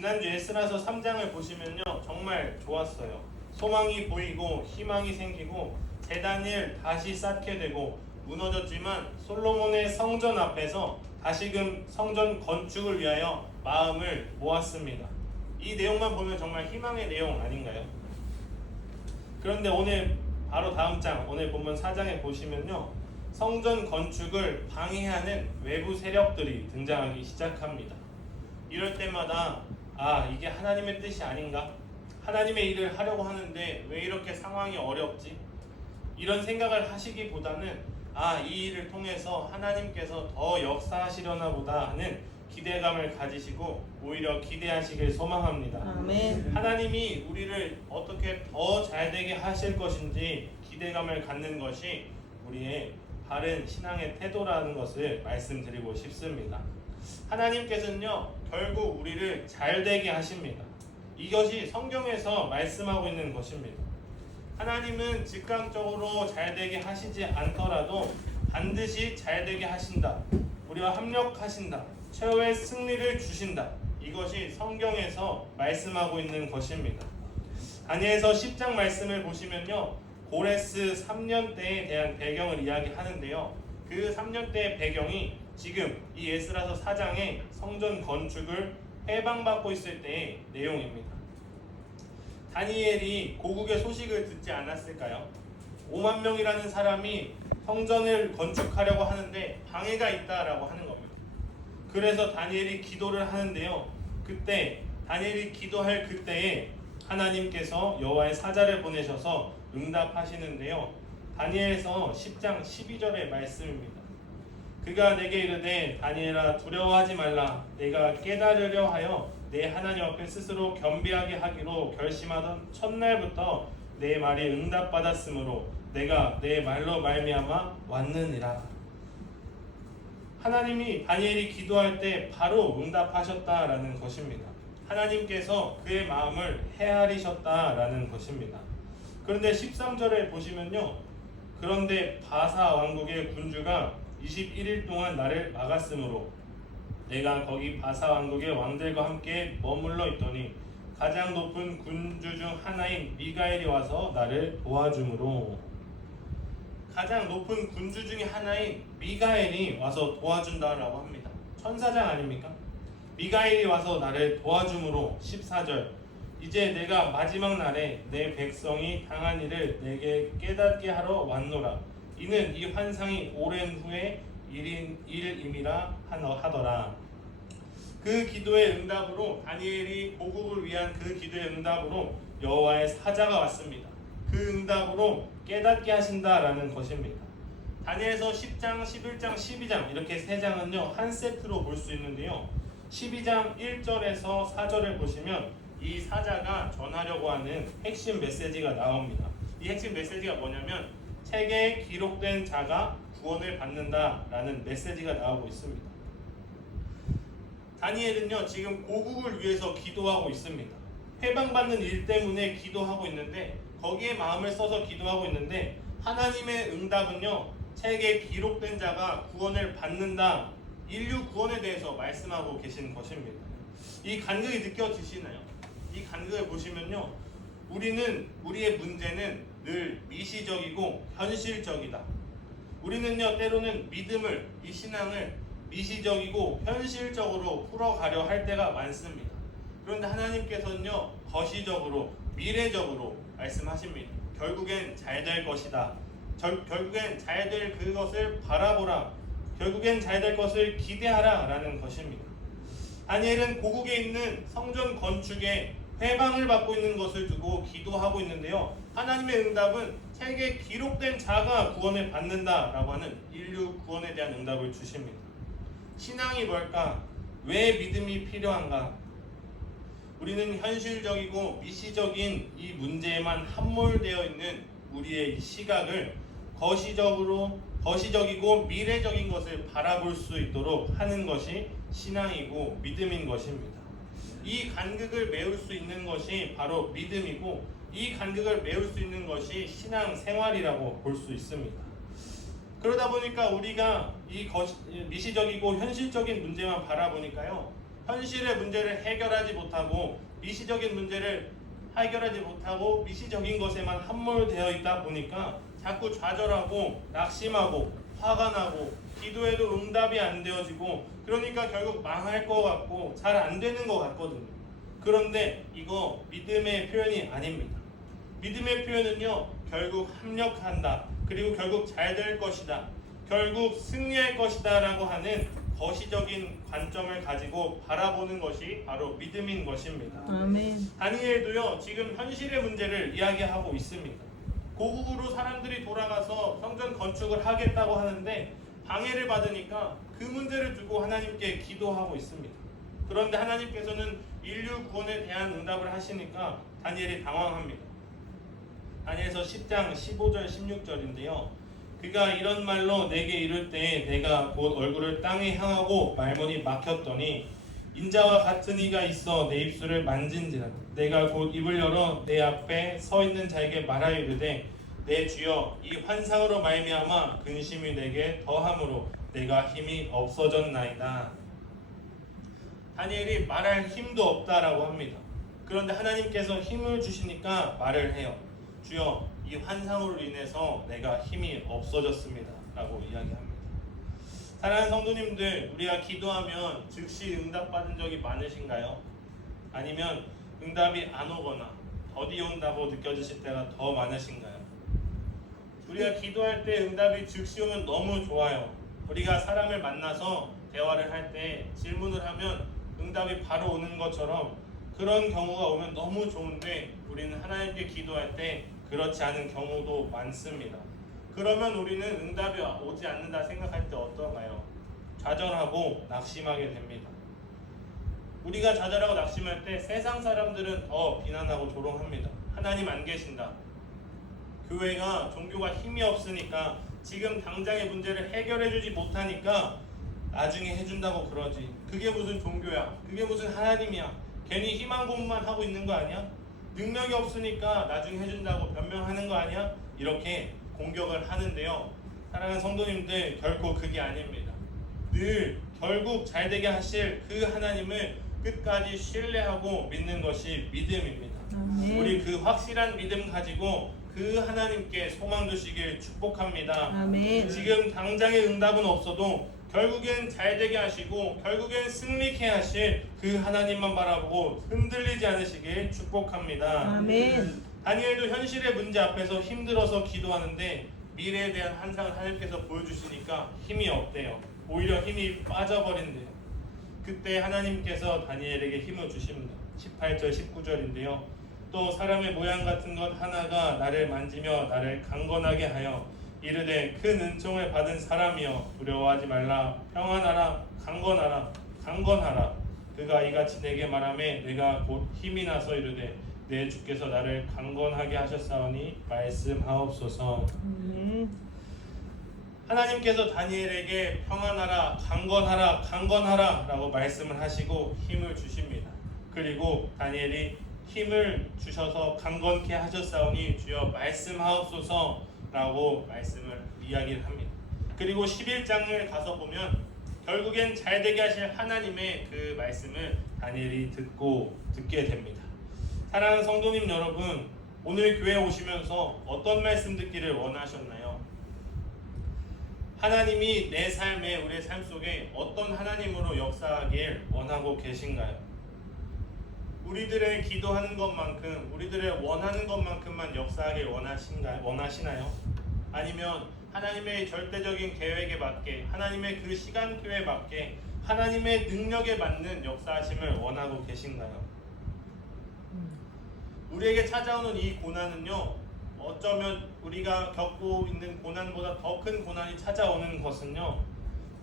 지난주 에스라서 3장을 보시면요, 정말 좋았어요. 소망이 보이고 희망이 생기고 제단을 다시 쌓게 되고 무너졌지만 솔로몬의 성전 앞에서 다시금 성전 건축을 위하여 마음을 모았습니다. 이 내용만 보면 정말 희망의 내용 아닌가요? 그런데 오늘 바로 다음 장, 오늘 본문 4장에 보시면요, 성전 건축을 방해하는 외부 세력들이 등장하기 시작합니다. 이럴 때마다 이게 하나님의 뜻이 아닌가? 하나님의 일을 하려고 하는데 왜 이렇게 상황이 어렵지? 이런 생각을 하시기보다는 이 일을 통해서 하나님께서 더 역사하시려나 보다 하는 기대감을 가지시고 오히려 기대하시길 소망합니다. 아멘. 하나님이 우리를 어떻게 더 잘되게 하실 것인지 기대감을 갖는 것이 우리의 바른 신앙의 태도라는 것을 말씀드리고 싶습니다. 하나님께서는요, 결국 우리를 잘되게 하십니다. 이것이 성경에서 말씀하고 있는 것입니다. 하나님은 즉각적으로 잘되게 하시지 않더라도 반드시 잘되게 하신다. 우리와 합력하신다. 최후의 승리를 주신다. 이것이 성경에서 말씀하고 있는 것입니다. 다니엘서 10장 말씀을 보시면요, 고레스 3년 때에 대한 배경을 이야기하는데요, 그 3년 때의 배경이 지금 이 에스라서 4장의 성전 건축을 해방받고 있을 때의 내용입니다. 다니엘이 고국의 소식을 듣지 않았을까요? 5만 명이라는 사람이 성전을 건축하려고 하는데 방해가 있다라고 하는 겁니다. 그래서 다니엘이 기도를 하는데요, 그때 다니엘이 기도할 그때에 하나님께서 여호와의 사자를 보내셔서 응답하시는데요, 다니엘서 10장 12절의 말씀입니다. 그가 내게 이르되 다니엘아 두려워하지 말라. 내가 깨달으려 하여 내 하나님 앞에 스스로 겸비하게 하기로 결심하던 첫날부터 내 말이 응답받았으므로 내가 내 말로 말미암아 왔느니라. 하나님이 다니엘이 기도할 때 바로 응답하셨다라는 것입니다. 하나님께서 그의 마음을 헤아리셨다라는 것입니다. 그런데 13절에 보시면요, 그런데 바사 왕국의 군주가 21일 동안 나를 막았으므로 내가 거기 바사 왕국의 왕들과 함께 머물러 있더니 가장 높은 군주 중 하나인 미가엘이 와서 나를 도와주므로, 가장 높은 군주 중에 하나인 미가엘이 와서 도와준다라고 합니다. 천사장 아닙니까? 미가엘이 와서 나를 도와주므로 14절 이제 내가 마지막 날에 내 백성이 당한 일을 내게 깨닫게 하러 왔노라. 이는 이 환상이 오랜 후에 일임이라 하더라. 그 기도의 응답으로, 다니엘이 고국을 위한 그 기도의 응답으로 여호와의 사자가 왔습니다. 그 응답으로 깨닫게 하신다라는 것입니다. 다니엘서 10장, 11장, 12장 이렇게 세 장은요, 한 세트로 볼 수 있는데요, 12장 1절에서 4절을 보시면 이 사자가 전하려고 하는 핵심 메시지가 나옵니다. 이 핵심 메시지가 뭐냐면 책에 기록된 자가 구원을 받는다라는 메시지가 나오고 있습니다. 다니엘은요, 지금 고국을 위해서 기도하고 있습니다. 해방받는 일 때문에 기도하고 있는데, 거기에 마음을 써서 기도하고 있는데, 하나님의 응답은요, 책에 기록된 자가 구원을 받는다, 인류 구원에 대해서 말씀하고 계신 것입니다. 이 간극이 느껴지시나요? 이 간극을 보시면요, 우리의 문제는 늘 미시적이고 현실적이다. 우리는요, 때로는 믿음을, 이 신앙을 미시적이고 현실적으로 풀어가려 할 때가 많습니다. 그런데 하나님께서는요, 거시적으로, 미래적으로 말씀하십니다. 결국엔 잘 될 것이다. 결국엔 잘 될 그것을 바라보라. 결국엔 잘 될 것을 기대하라 라는 것입니다. 다니엘은 고국에 있는 성전 건축에 회방을 받고 있는 것을 두고 기도하고 있는데요, 하나님의 응답은 책에 기록된 자가 구원을 받는다라고 하는 인류 구원에 대한 응답을 주십니다. 신앙이 뭘까? 왜 믿음이 필요한가? 우리는 현실적이고 미시적인 이 문제에만 함몰되어 있는 우리의 시각을 거시적이고 미래적인 것을 바라볼 수 있도록 하는 것이 신앙이고 믿음인 것입니다. 이 간극을 메울 수 있는 것이 바로 믿음이고, 이 간극을 메울 수 있는 것이 신앙 생활이라고 볼 수 있습니다. 그러다 보니까 우리가 이 미시적이고 현실적인 문제만 바라보니까요, 현실의 문제를 해결하지 못하고 미시적인 문제를 해결하지 못하고 미시적인 것에만 함몰되어 있다 보니까 자꾸 좌절하고 낙심하고 화가 나고 기도해도 응답이 안 되어지고 그러니까 결국 망할 것 같고 잘 안 되는 것 같거든요. 그런데 이거 믿음의 표현이 아닙니다. 믿음의 표현은요, 결국 합력한다. 그리고 결국 잘 될 것이다. 결국 승리할 것이다 라고 하는 거시적인 관점을 가지고 바라보는 것이 바로 믿음인 것입니다. 아멘. 다니엘도요, 지금 현실의 문제를 이야기하고 있습니다. 고국으로 사람들이 돌아가서 성전 건축을 하겠다고 하는데 방해를 받으니까 그 문제를 두고 하나님께 기도하고 있습니다. 그런데 하나님께서는 인류 구원에 대한 응답을 하시니까 다니엘이 당황합니다. 다니엘서 10장 15절 16절인데요. 그가 이런 말로 내게 이를 때 내가 곧 얼굴을 땅에 향하고 말문이 막혔더니 인자와 같은 이가 있어 내 입술을 만진지라. 내가 곧 입을 열어 내 앞에 서 있는 자에게 말하여 이르되 내 주여 이 환상으로 말미암아 근심이 내게 더함으로 내가 힘이 없어졌나이다. 다니엘이 말할 힘도 없다라고 합니다. 그런데 하나님께서 힘을 주시니까 말을 해요. 주여 이 환상으로 인해서 내가 힘이 없어졌습니다 라고 이야기합니다. 사랑하는 성도님들, 우리가 기도하면 즉시 응답받은 적이 많으신가요? 아니면 응답이 안 오거나 더디 온다고 느껴지실 때가 더 많으신가요? 우리가 기도할 때 응답이 즉시 오면 너무 좋아요. 우리가 사람을 만나서 대화를 할 때 질문을 하면 응답이 바로 오는 것처럼 그런 경우가 오면 너무 좋은데 우리는 하나님께 기도할 때 그렇지 않은 경우도 많습니다. 그러면 우리는 응답이 오지 않는다 생각할 때 어떤가요? 좌절하고 낙심하게 됩니다. 우리가 좌절하고 낙심할 때 세상 사람들은 더 비난하고 조롱합니다. 하나님 안 계신다. 교회가 종교가 힘이 없으니까 지금 당장의 문제를 해결해주지 못하니까 나중에 해준다고 그러지. 그게 무슨 종교야? 그게 무슨 하나님이야? 괜히 희망 고문만 하고 있는 거 아니야? 능력이 없으니까 나중에 해준다고 변명하는 거 아니야? 이렇게 공격을 하는데요. 사랑하는 성도님들, 결코 그게 아닙니다. 늘 결국 잘되게 하실 그 하나님을 끝까지 신뢰하고 믿는 것이 믿음입니다. 우리 그 확실한 믿음 가지고 그 하나님께 소망 두시길 축복합니다. 아멘. 지금 당장의 응답은 없어도 결국엔 잘되게 하시고 결국엔 승리케 하실 그 하나님만 바라보고 흔들리지 않으시길 축복합니다. 아멘. 다니엘도 현실의 문제 앞에서 힘들어서 기도하는데 미래에 대한 환상을 하나님께서 보여주시니까 힘이 없대요. 오히려 힘이 빠져버린대요. 그때 하나님께서 다니엘에게 힘을 주십니다. 18절 19절인데요. 또 사람의 모양 같은 것 하나가 나를 만지며 나를 강건하게 하여 이르되 큰 은총을 받은 사람이여 두려워하지 말라. 평안하라. 강건하라. 강건하라. 그가 이같이 내게 말하매 내가 곧 힘이 나서 이르되 내 주께서 나를 강건하게 하셨사오니 말씀하옵소서. 하나님께서 다니엘에게 평안하라, 강건하라, 강건하라 라고 말씀을 하시고 힘을 주십니다. 그리고 다니엘이 힘을 주셔서 강건케 하셨사오니 주여 말씀하옵소서 라고 말씀을 이야기를 합니다. 그리고 11장을 가서 보면 결국엔 잘되게 하실 하나님의 그 말씀을 다니엘이 듣게 됩니다. 사랑하는 성도님 여러분, 오늘 교회 오시면서 어떤 말씀 듣기를 원하셨나요? 하나님이 내 삶에, 우리의 삶 속에 어떤 하나님으로 역사하길 원하고 계신가요? 우리들의 기도하는 것만큼, 우리들의 원하는 것만큼만 역사하길 원하시나요? 아니면 하나님의 절대적인 계획에 맞게, 하나님의 그 시간표에 맞게, 하나님의 능력에 맞는 역사하심을 원하고 계신가요? 우리에게 찾아오는 이 고난은요, 어쩌면 우리가 겪고 있는 고난보다 더 큰 고난이 찾아오는 것은요,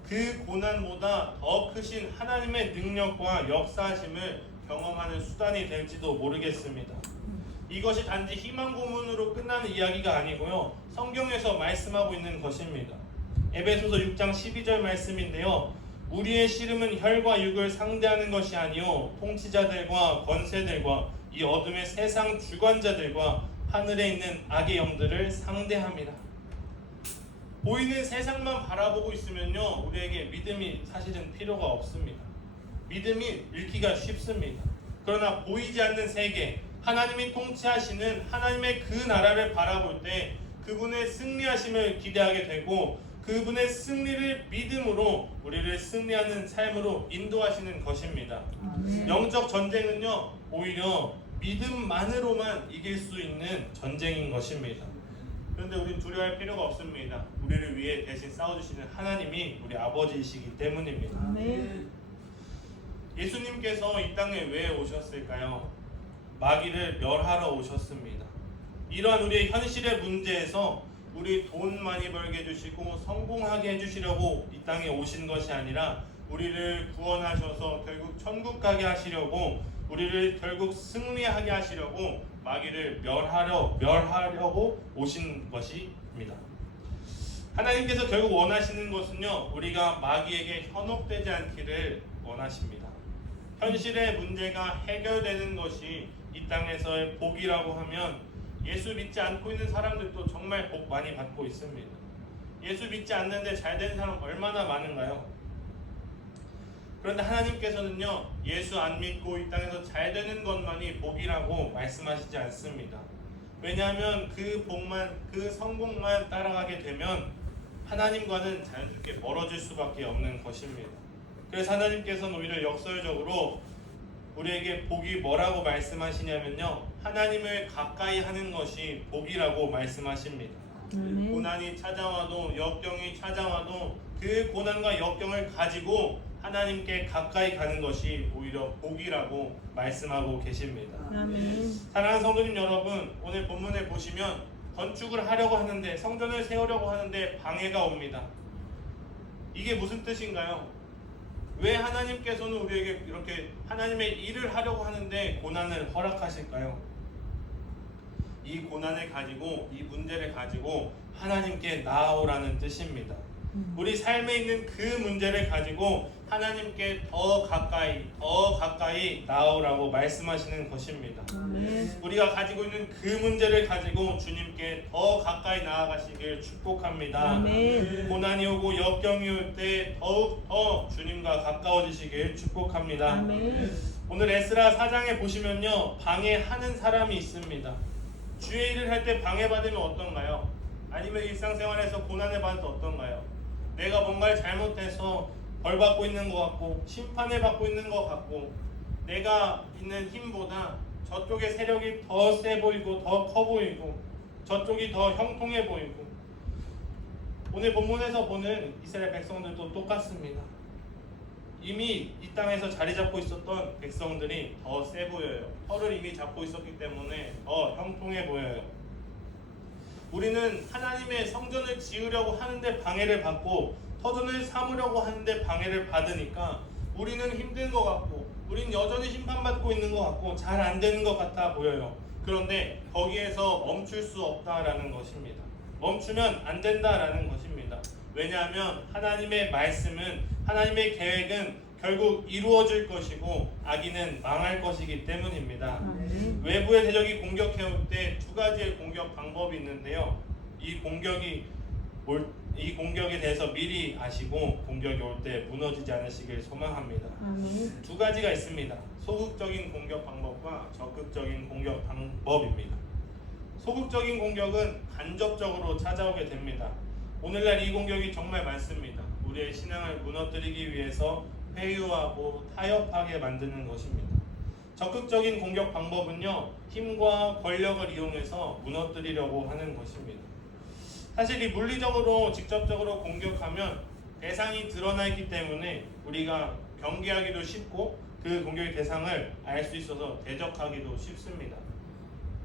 그 고난보다 더 크신 하나님의 능력과 역사하심을 경험하는 수단이 될지도 모르겠습니다. 이것이 단지 희망 고문으로 끝나는 이야기가 아니고요, 성경에서 말씀하고 있는 것입니다. 에베소서 6장 12절 말씀인데요. 우리의 씨름은 혈과 육을 상대하는 것이 아니요 통치자들과 권세들과 이 어둠의 세상 주관자들과 하늘에 있는 악의 영들을 상대합니다. 보이는 세상만 바라보고 있으면요, 우리에게 믿음이 사실은 필요가 없습니다. 믿음이 잃기가 쉽습니다. 그러나 보이지 않는 세계, 하나님이 통치하시는 하나님의 그 나라를 바라볼 때 그분의 승리하심을 기대하게 되고 그분의 승리를 믿음으로 우리를 승리하는 삶으로 인도하시는 것입니다. 영적 전쟁은요, 오히려 믿음만으로만 이길 수 있는 전쟁인 것입니다. 그런데 우린 두려워할 필요가 없습니다. 우리를 위해 대신 싸워주시는 하나님이 우리 아버지이시기 때문입니다. 예수님께서 이 땅에 왜 오셨을까요? 마귀를 멸하러 오셨습니다. 이러한 우리의 현실의 문제에서 우리 돈 많이 벌게 해주시고 성공하게 해주시려고 이 땅에 오신 것이 아니라 우리를 구원하셔서 결국 천국 가게 하시려고, 우리를 결국 승리하게 하시려고 마귀를 멸하려고 오신 것입니다. 하나님께서 결국 원하시는 것은요, 우리가 마귀에게 현혹되지 않기를 원하십니다. 현실의 문제가 해결되는 것이 이 땅에서의 복이라고 하면 예수 믿지 않고 있는 사람들도 정말 복 많이 받고 있습니다. 예수 믿지 않는데 잘 되는 사람 얼마나 많은가요? 그런데 하나님께서는요, 예수 안 믿고 이 땅에서 잘 되는 것만이 복이라고 말씀하시지 않습니다. 왜냐하면 그 복만, 그 성공만 따라가게 되면 하나님과는 자연스럽게 멀어질 수밖에 없는 것입니다. 그래서 하나님께서는 오히려 역설적으로 우리에게 복이 뭐라고 말씀하시냐면요, 하나님을 가까이 하는 것이 복이라고 말씀하십니다. 고난이 찾아와도, 역경이 찾아와도 그 고난과 역경을 가지고 하나님께 가까이 가는 것이 오히려 복이라고 말씀하고 계십니다. 사랑하는 성도님 여러분, 오늘 본문에 보시면 건축을 하려고 하는데, 성전을 세우려고 하는데 방해가 옵니다. 이게 무슨 뜻인가요? 왜 하나님께서는 우리에게 이렇게 하나님의 일을 하려고 하는데 고난을 허락하실까요? 이 고난을 가지고, 이 문제를 가지고 하나님께 나아오라는 뜻입니다. 우리 삶에 있는 그 문제를 가지고 하나님께 더 가까이 나아오라고 말씀하시는 것입니다. 우리가 가지고 있는 그 문제를 가지고 주님께 더 가까이 나아가시길 축복합니다. 고난이 오고 역경이 올 때 더욱 더 주님과 가까워지시길 축복합니다. 오늘 에스라 4장에 보시면요, 방해하는 사람이 있습니다. 주의 일을 할 때 방해받으면 어떤가요? 아니면 일상생활에서 고난을 받을 때 어떤가요? 내가 뭔가를 잘못해서 벌 받고 있는 것 같고, 심판을 받고 있는 것 같고, 내가 있는 힘보다 저쪽의 세력이 더 세 보이고 더 커 보이고 저쪽이 더 형통해 보이고, 오늘 본문에서 보는 이스라엘 백성들도 똑같습니다. 이미 이 땅에서 자리 잡고 있었던 백성들이 더 세 보여요. 털을 이미 잡고 있었기 때문에 더 형통해 보여요. 우리는 하나님의 성전을 지으려고 하는데 방해를 받고, 터전을 삼으려고 하는데 방해를 받으니까 우리는 힘든 것 같고, 우린 여전히 심판받고 있는 것 같고 잘 안 되는 것 같아 보여요. 그런데 거기에서 멈출 수 없다라는 것입니다. 멈추면 안 된다라는 것입니다. 왜냐하면 하나님의 말씀은, 하나님의 계획은 결국 이루어질 것이고 악인은 망할 것이기 때문입니다. 외부의 대적이 공격해올 때 두 가지의 공격 방법이 있는데요, 이 공격에 대해서 미리 아시고 공격이 올 때 무너지지 않으시길 소망합니다. 두 가지가 있습니다. 소극적인 공격 방법과 적극적인 공격 방법입니다. 소극적인 공격은 간접적으로 찾아오게 됩니다. 오늘날 이 공격이 정말 많습니다. 우리의 신앙을 무너뜨리기 위해서 회유하고 타협하게 만드는 것입니다. 적극적인 공격 방법은요, 힘과 권력을 이용해서 무너뜨리려고 하는 것입니다. 사실 이 물리적으로 직접적으로 공격하면 대상이 드러나 있기 때문에 우리가 경계하기도 쉽고 그 공격의 대상을 알 수 있어서 대적하기도 쉽습니다.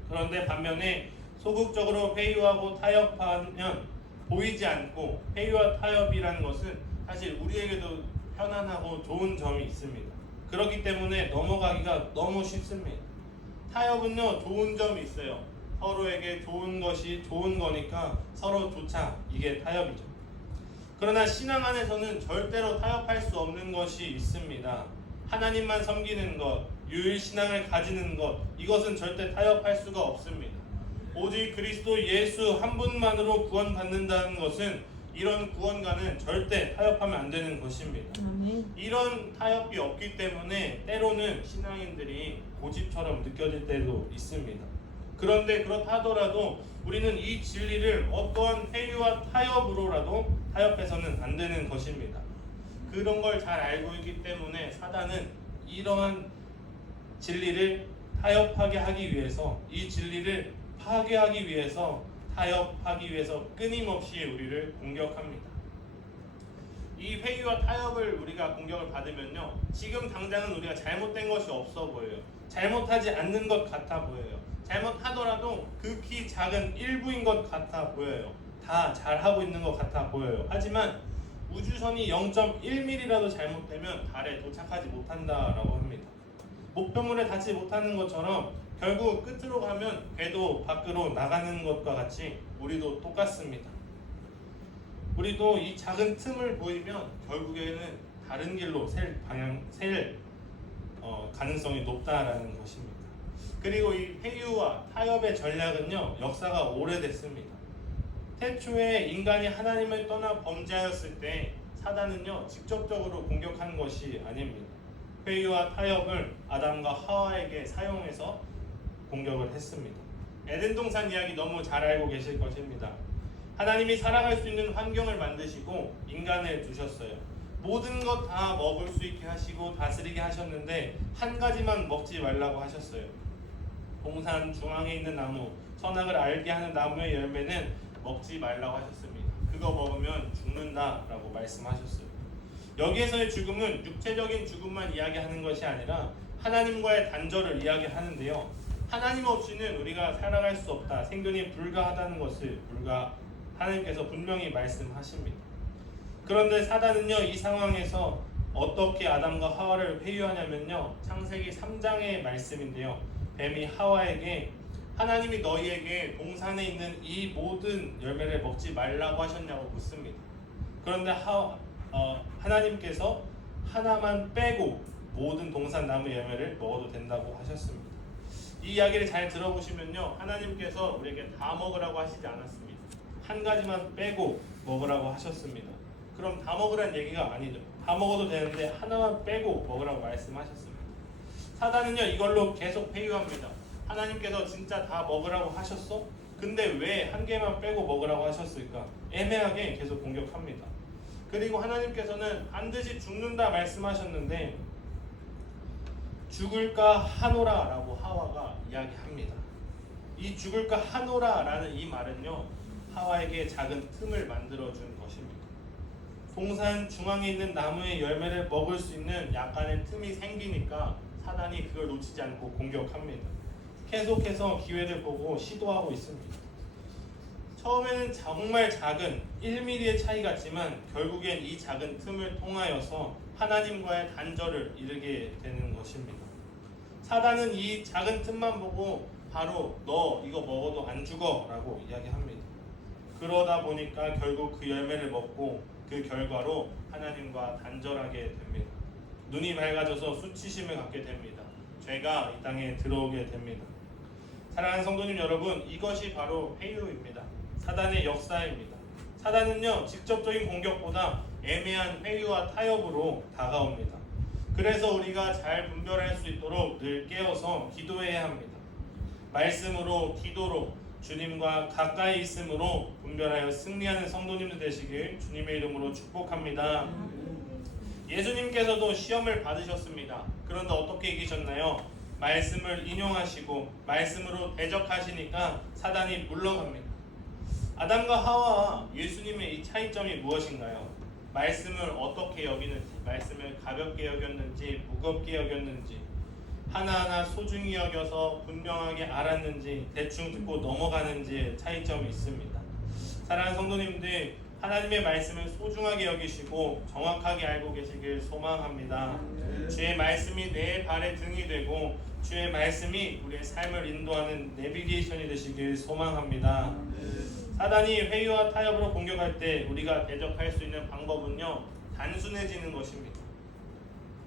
그런데 반면에 소극적으로 회유하고 타협하면 보이지 않고, 회유와 타협이라는 것은 사실 우리에게도 편안하고 좋은 점이 있습니다. 그렇기 때문에 넘어가기가 너무 쉽습니다. 타협은요, 좋은 점이 있어요. 서로에게 좋은 것이 좋은 거니까 서로 좋자, 이게 타협이죠. 그러나 신앙 안에서는 절대로 타협할 수 없는 것이 있습니다. 하나님만 섬기는 것, 유일신앙을 가지는 것, 이것은 절대 타협할 수가 없습니다. 오직 그리스도 예수 한 분만으로 구원받는다는 것은 이런 구원과는 절대 타협하면 안 되는 것입니다. 아멘. 이런 타협이 없기 때문에 때로는 신앙인들이 고집처럼 느껴질 때도 있습니다. 그런데 그렇다 하더라도 우리는 이 진리를 어떠한 회유와 타협으로라도 타협해서는 안 되는 것입니다. 그런 걸 잘 알고 있기 때문에 사단은 이러한 진리를 타협하게 하기 위해서, 이 진리를 파괴하기 위해서, 타협하기 위해서 끊임없이 우리를 공격합니다. 이 회의와 타협을 우리가 공격을 받으면요, 지금 당장은 우리가 잘못된 것이 없어 보여요. 잘못하지 않는 것 같아 보여요. 잘못하더라도 극히 작은 일부인 것 같아 보여요. 다 잘하고 있는 것 같아 보여요. 하지만 우주선이 0.1mm라도 잘못되면 달에 도착하지 못한다라고 합니다. 목표물에 닿지 못하는 것처럼 결국 끝으로 가면 궤도 밖으로 나가는 것과 같이 우리도 똑같습니다. 우리도 이 작은 틈을 보이면 결국에는 다른 길로 셀 가능성이 높다라는 것입니다. 그리고 이 회유와 타협의 전략은요, 역사가 오래됐습니다. 태초에 인간이 하나님을 떠나 범죄하였을 때 사단은요, 직접적으로 공격한 것이 아닙니다. 회유와 타협을 아담과 하와에게 사용해서 공격을 했습니다. 에덴 동산 이야기 너무 잘 알고 계실 것입니다. 하나님이 살아갈 수 있는 환경을 만드시고 인간을 두셨어요. 모든 것 다 먹을 수 있게 하시고 다스리게 하셨는데 한 가지만 먹지 말라고 하셨어요. 동산 중앙에 있는 나무, 선악을 알게 하는 나무의 열매는 먹지 말라고 하셨습니다. 그거 먹으면 죽는다라고 말씀하셨어요. 여기에서의 죽음은 육체적인 죽음만 이야기하는 것이 아니라 하나님과의 단절을 이야기하는데요. 하나님 없이는 우리가 살아갈 수 없다, 생존이 불가하다는 것을 하나님께서 분명히 말씀하십니다. 그런데 사단은요, 이 상황에서 어떻게 아담과 하와를 회유하냐면요, 창세기 3장의 말씀인데요, 뱀이 하와에게 하나님이 너희에게 동산에 있는 이 모든 열매를 먹지 말라고 하셨냐고 묻습니다. 그런데 하나님께서 하나만 빼고 모든 동산 나무 열매를 먹어도 된다고 하셨습니다. 이 이야기를 잘 들어보시면요, 하나님께서 우리에게 다 먹으라고 하시지 않았습니다. 한 가지만 빼고 먹으라고 하셨습니다. 그럼 다 먹으라는 얘기가 아니죠. 다 먹어도 되는데 하나만 빼고 먹으라고 말씀하셨습니다. 사단은요, 이걸로 계속 회유합니다. 하나님께서 진짜 다 먹으라고 하셨어? 근데 왜 한 개만 빼고 먹으라고 하셨을까? 애매하게 계속 공격합니다. 그리고 하나님께서는 반드시 죽는다 말씀하셨는데 죽을까 하노라 라고 하와가 이야기합니다. 이 죽을까 하노라 라는 이 말은요, 하와에게 작은 틈을 만들어준 것입니다. 동산 중앙에 있는 나무의 열매를 먹을 수 있는 약간의 틈이 생기니까 사단이 그걸 놓치지 않고 공격합니다. 계속해서 기회를 보고 시도하고 있습니다. 처음에는 정말 작은 1mm의 차이 같지만 결국엔 이 작은 틈을 통하여서 하나님과의 단절을 이루게 되는 것입니다. 사단은 이 작은 틈만 보고 바로 너 이거 먹어도 안 죽어 라고 이야기합니다. 그러다 보니까 결국 그 열매를 먹고 그 결과로 하나님과 단절하게 됩니다. 눈이 밝아져서 수치심을 갖게 됩니다. 죄가 이 땅에 들어오게 됩니다. 사랑하는 성도님 여러분, 이것이 바로 회유입니다. 사단의 역사입니다. 사단은요, 직접적인 공격보다 애매한 회유와 타협으로 다가옵니다. 그래서 우리가 잘 분별할 수 있도록 늘 깨어서 기도해야 합니다. 말씀으로, 기도로, 주님과 가까이 있음으로 분별하여 승리하는 성도님들 되시길 주님의 이름으로 축복합니다. 예수님께서도 시험을 받으셨습니다. 그런데 어떻게 이기셨나요? 말씀을 인용하시고 말씀으로 대적하시니까 사단이 물러갑니다. 아담과 하와와 예수님의 이 차이점이 무엇인가요? 말씀을 어떻게 여기는지, 말씀을 가볍게 여겼는지 무겁게 여겼는지, 하나하나 소중히 여겨서 분명하게 알았는지 대충 듣고 넘어가는지의 차이점이 있습니다. 사랑하는 성도님들, 하나님의 말씀을 소중하게 여기시고 정확하게 알고 계시길 소망합니다. 주의 말씀이 내 발의 등이 되고 주의 말씀이 우리의 삶을 인도하는 내비게이션이 되시길 소망합니다. 사단이 회유와 타협으로 공격할 때 우리가 대적할 수 있는 방법은요, 단순해지는 것입니다.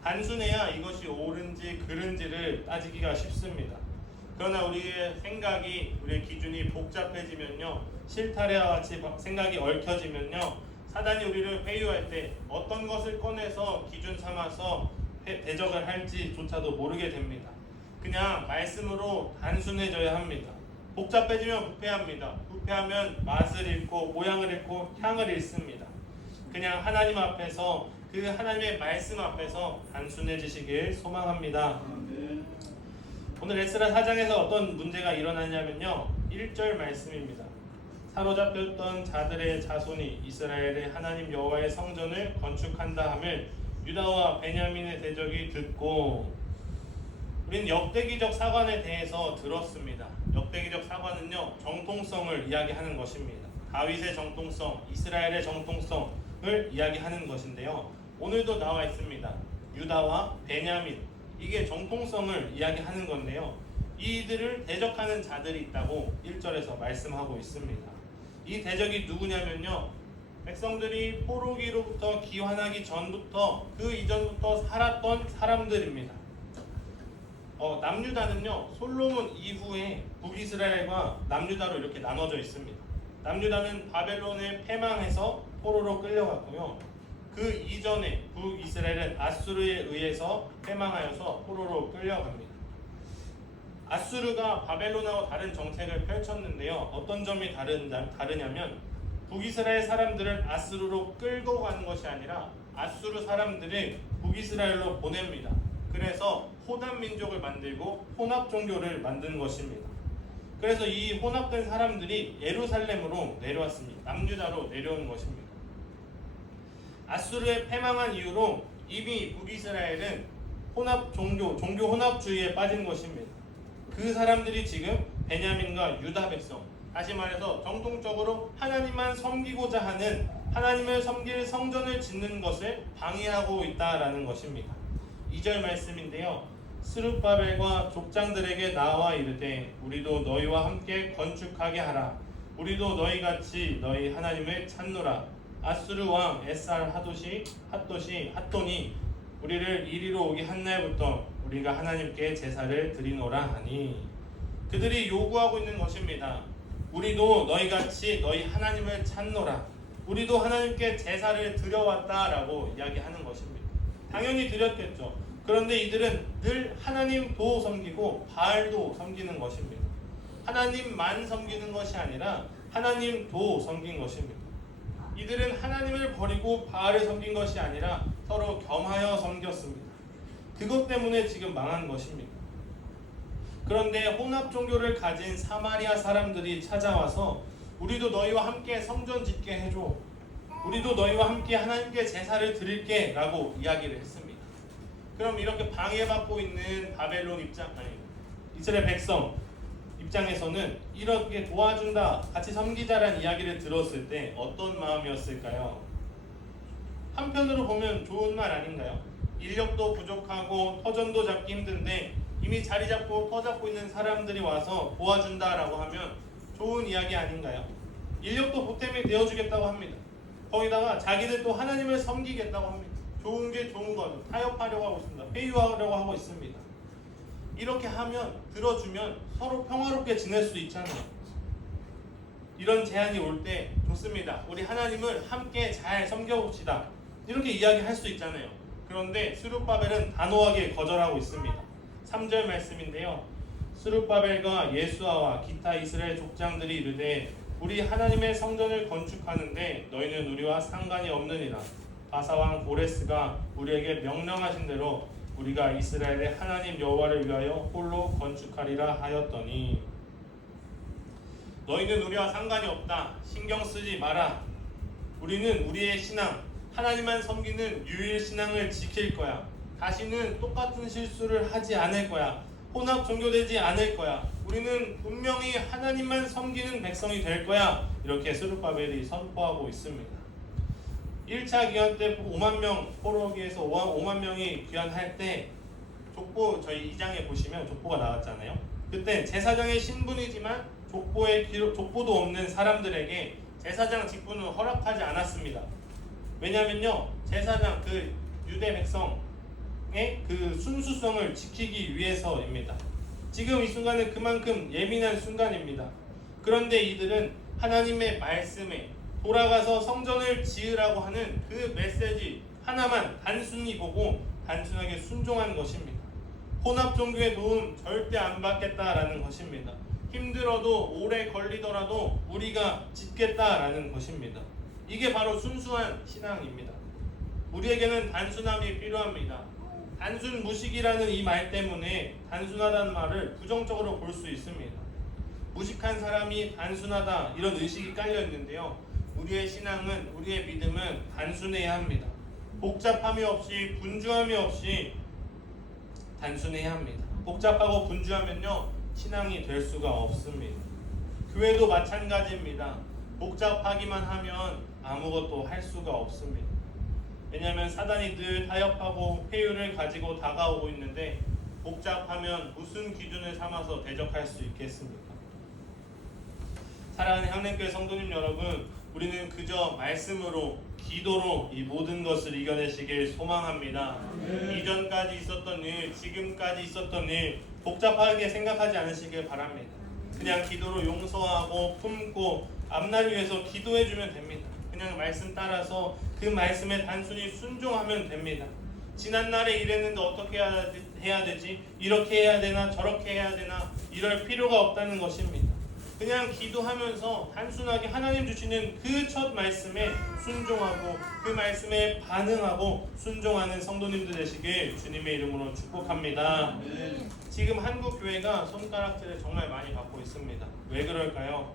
단순해야 이것이 옳은지 그른지를 따지기가 쉽습니다. 그러나 우리의 생각이, 우리의 기준이 복잡해지면요, 실타래와 같이 생각이 얽혀지면요, 사단이 우리를 회유할 때 어떤 것을 꺼내서 기준 삼아서 대적을 할지조차도 모르게 됩니다. 그냥 말씀으로 단순해져야 합니다. 복잡해지면 부패합니다. 부패하면 맛을 잃고 모양을 잃고 향을 잃습니다. 그냥 하나님 앞에서 그 하나님의 말씀 앞에서 단순해지시길 소망합니다. 오늘 에스라 4장에서 어떤 문제가 일어나냐면요, 1절 말씀입니다. 사로잡혔던 자들의 자손이 이스라엘의 하나님 여호와의 성전을 건축한다 함을 유다와 베냐민의 대적이 듣고, 우리는 역대기적 사관에 대해서 들었습니다. 역대기적 사관은요, 정통성을 이야기하는 것입니다. 다윗의 정통성, 이스라엘의 정통성을 이야기하는 것인데요, 오늘도 나와 있습니다. 유다와 베냐민, 이게 정통성을 이야기하는 건데요, 이들을 대적하는 자들이 있다고 1절에서 말씀하고 있습니다. 이 대적이 누구냐면요, 백성들이 포로기로부터 귀환하기 전부터 그 이전부터 살았던 사람들입니다. 남유다는요, 솔로몬 이후에 북이스라엘과 남유다로 이렇게 나눠져 있습니다. 남유다는 바벨론에 패망해서 포로로 끌려갔고요, 그 이전에 북이스라엘은 아수르에 의해서 패망하여서 포로로 끌려갑니다. 아수르가 바벨론하고 다른 정책을 펼쳤는데요, 어떤 점이 다르냐면 북이스라엘 사람들을 아수르로 끌고 가는 것이 아니라 아수르 사람들을 북이스라엘로 보냅니다. 그래서 혼합 민족을 만들고 혼합 종교를 만든 것입니다. 그래서 이 혼합된 사람들이 예루살렘으로 내려왔습니다. 남유다로 내려온 것입니다. 아수르에 패망한 이후로 이미 북이스라엘은 혼합 종교 혼합주의에 빠진 것입니다. 그 사람들이 지금 베냐민과 유다 백성, 다시 말해서 정통적으로 하나님만 섬기고자 하는, 하나님을 섬길 성전을 짓는 것을 방해하고 있다라는 것입니다. 2절 말씀인데요, 스룹바벨과 족장들에게 나와 이르되 우리도 너희와 함께 건축하게 하라. 우리도 너희같이 너희 하나님을 찾노라. 아수르 왕 에살 핫돈이 우리를 이리로 오게 한 날부터 우리가 하나님께 제사를 드리노라 하니, 그들이 요구하고 있는 것입니다. 우리도 너희같이 너희 하나님을 찾노라. 우리도 하나님께 제사를 드려왔다라고 이야기하는 것입니다. 당연히 드렸겠죠. 그런데 이들은 늘 하나님도 섬기고 바알도 섬기는 것입니다. 하나님만 섬기는 것이 아니라 하나님도 섬긴 것입니다. 이들은 하나님을 버리고 바알을 섬긴 것이 아니라 서로 겸하여 섬겼습니다. 그것 때문에 지금 망한 것입니다. 그런데 혼합 종교를 가진 사마리아 사람들이 찾아와서 우리도 너희와 함께 성전 짓게 해줘, 우리도 너희와 함께 하나님께 제사를 드릴게 라고 이야기를 했습니다. 그럼 이렇게 방해받고 있는 이스라엘 백성 입장에서는 이렇게 도와준다, 같이 섬기자라는 이야기를 들었을 때 어떤 마음이었을까요? 한편으로 보면 좋은 말 아닌가요? 인력도 부족하고 터전도 잡기 힘든데 이미 자리 잡고 터 잡고 있는 사람들이 와서 도와준다라고 하면 좋은 이야기 아닌가요? 인력도 보탬이 되어주겠다고 합니다. 거기다가 자기들도 하나님을 섬기겠다고 합니다. 좋은 게 좋은 거죠. 타협하려고 하고 있습니다. 회유하려고 하고 있습니다. 이렇게 하면, 들어주면 서로 평화롭게 지낼 수 있잖아요. 이런 제안이 올 때 좋습니다. 우리 하나님을 함께 잘 섬겨봅시다. 이렇게 이야기할 수 있잖아요. 그런데 스룹바벨은 단호하게 거절하고 있습니다. 3절 말씀인데요, 스룹바벨과 예수아와 기타 이스라엘 족장들이 이르되 우리 하나님의 성전을 건축하는데 너희는 우리와 상관이 없느니라. 바사왕 고레스가 우리에게 명령하신 대로 우리가 이스라엘의 하나님 여호와를 위하여 홀로 건축하리라 하였더니, 너희는 우리와 상관이 없다, 신경 쓰지 마라. 우리는 우리의 신앙, 하나님만 섬기는 유일 신앙을 지킬 거야. 다시는 똑같은 실수를 하지 않을 거야. 혼합 종교되지 않을 거야. 우리는 분명히 하나님만 섬기는 백성이 될 거야. 이렇게 스룹바벨이 선포하고 있습니다. 1차 귀환 때 5만 명, 포로기에서 5만 명이 귀환할 때 족보, 저희 2장에 보시면 족보가 나왔잖아요. 그때 제사장의 신분이지만 족보도 없는 사람들에게 제사장 직분은 허락하지 않았습니다. 왜냐면요, 제사장, 그 유대 백성의 그 순수성을 지키기 위해서입니다. 지금 이 순간은 그만큼 예민한 순간입니다. 그런데 이들은 하나님의 말씀에 돌아가서 성전을 지으라고 하는 그 메시지 하나만 단순히 보고 단순하게 순종한 것입니다. 혼합 종교의 도움 절대 안 받겠다라는 것입니다. 힘들어도 오래 걸리더라도 우리가 짓겠다라는 것입니다. 이게 바로 순수한 신앙입니다. 우리에게는 단순함이 필요합니다. 단순 무식이라는 이 말 때문에 단순하다는 말을 부정적으로 볼 수 있습니다. 무식한 사람이 단순하다 이런 의식이 깔려 있는데요. 우리의 신앙은, 우리의 믿음은 단순해야 합니다. 복잡함이 없이, 분주함이 없이 단순해야 합니다. 복잡하고 분주하면요 신앙이 될 수가 없습니다. 교회도 마찬가지입니다. 복잡하기만 하면 아무것도 할 수가 없습니다. 왜냐하면 사단이 늘 타협하고 회유를 가지고 다가오고 있는데 복잡하면 무슨 기준을 삼아서 대적할 수 있겠습니까? 사랑하는 향림교회 성도님 여러분, 우리는 그저 말씀으로, 기도로 이 모든 것을 이겨내시길 소망합니다. 이전까지 있었던 일, 지금까지 있었던 일 복잡하게 생각하지 않으시길 바랍니다. 그냥 기도로 용서하고 품고 앞날 위해서 기도해주면 됩니다. 그냥 말씀 따라서 그 말씀에 단순히 순종하면 됩니다. 지난날에 이랬는데 어떻게 해야 되지? 이렇게 해야 되나 저렇게 해야 되나 이럴 필요가 없다는 것입니다. 그냥 기도하면서 단순하게 하나님 주시는 그 첫 말씀에 순종하고 그 말씀에 반응하고 순종하는 성도님들 되시길 주님의 이름으로 축복합니다. 지금 한국 교회가 손가락질을 정말 많이 받고 있습니다. 왜 그럴까요?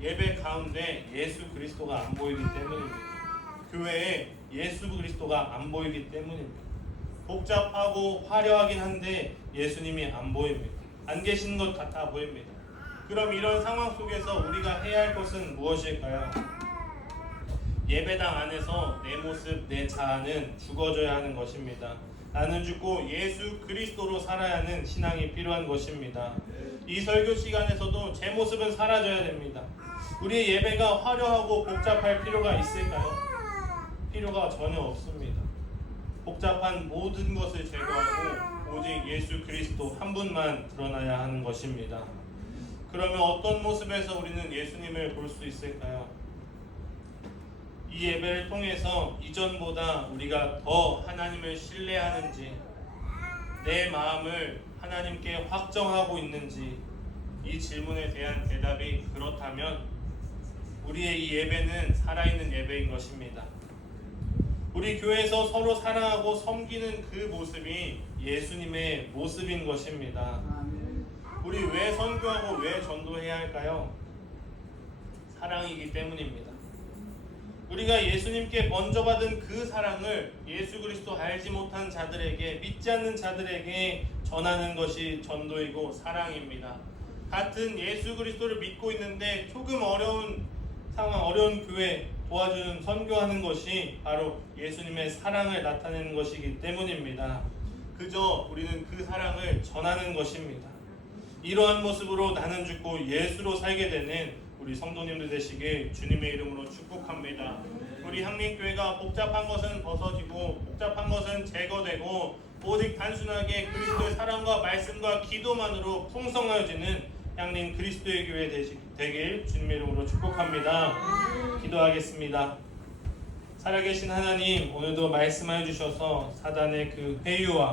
예배 가운데 예수 그리스도가 안 보이기 때문입니다. 교회에 예수 그리스도가 안 보이기 때문입니다. 복잡하고 화려하긴 한데 예수님이 안 보입니다. 안 계신 것 같아 보입니다. 그럼 이런 상황 속에서 우리가 해야 할 것은 무엇일까요? 예배당 안에서 내 모습, 내 자아는 죽어져야 하는 것입니다. 나는 죽고 예수 그리스도로 살아야 하는 신앙이 필요한 것입니다. 이 설교 시간에서도 제 모습은 사라져야 됩니다. 우리의 예배가 화려하고 복잡할 필요가 있을까요? 필요가 전혀 없습니다. 복잡한 모든 것을 제거하고 오직 예수 그리스도 한 분만 드러나야 하는 것입니다. 그러면 어떤 모습에서 우리는 예수님을 볼 수 있을까요? 이 예배를 통해서 이전보다 우리가 더 하나님을 신뢰하는지, 내 마음을 하나님께 확정하고 있는지, 이 질문에 대한 대답이 그렇다면 우리의 이 예배는 살아있는 예배인 것입니다. 우리 교회에서 서로 사랑하고 섬기는 그 모습이 예수님의 모습인 것입니다. 우리 왜 선교하고 왜 전도해야 할까요? 사랑이기 때문입니다. 우리가 예수님께 먼저 받은 그 사랑을 예수 그리스도 알지 못한 자들에게, 믿지 않는 자들에게 전하는 것이 전도이고 사랑입니다. 같은 예수 그리스도를 믿고 있는데 조금 어려운 상황, 어려운 교회 도와주는, 선교하는 것이 바로 예수님의 사랑을 나타내는 것이기 때문입니다. 그저 우리는 그 사랑을 전하는 것입니다. 이러한 모습으로 나는 죽고 예수로 살게 되는 우리 성도님들 되시길 주님의 이름으로 축복합니다. 우리 향림교회가 복잡한 것은 벗어지고 복잡한 것은 제거되고 오직 단순하게 그리스도의 사랑과 말씀과 기도만으로 풍성해지는 향림 그리스도의 교회 되길 주님의 이름으로 축복합니다. 기도하겠습니다. 살아계신 하나님, 오늘도 말씀하여 주셔서 사단의 그 회유와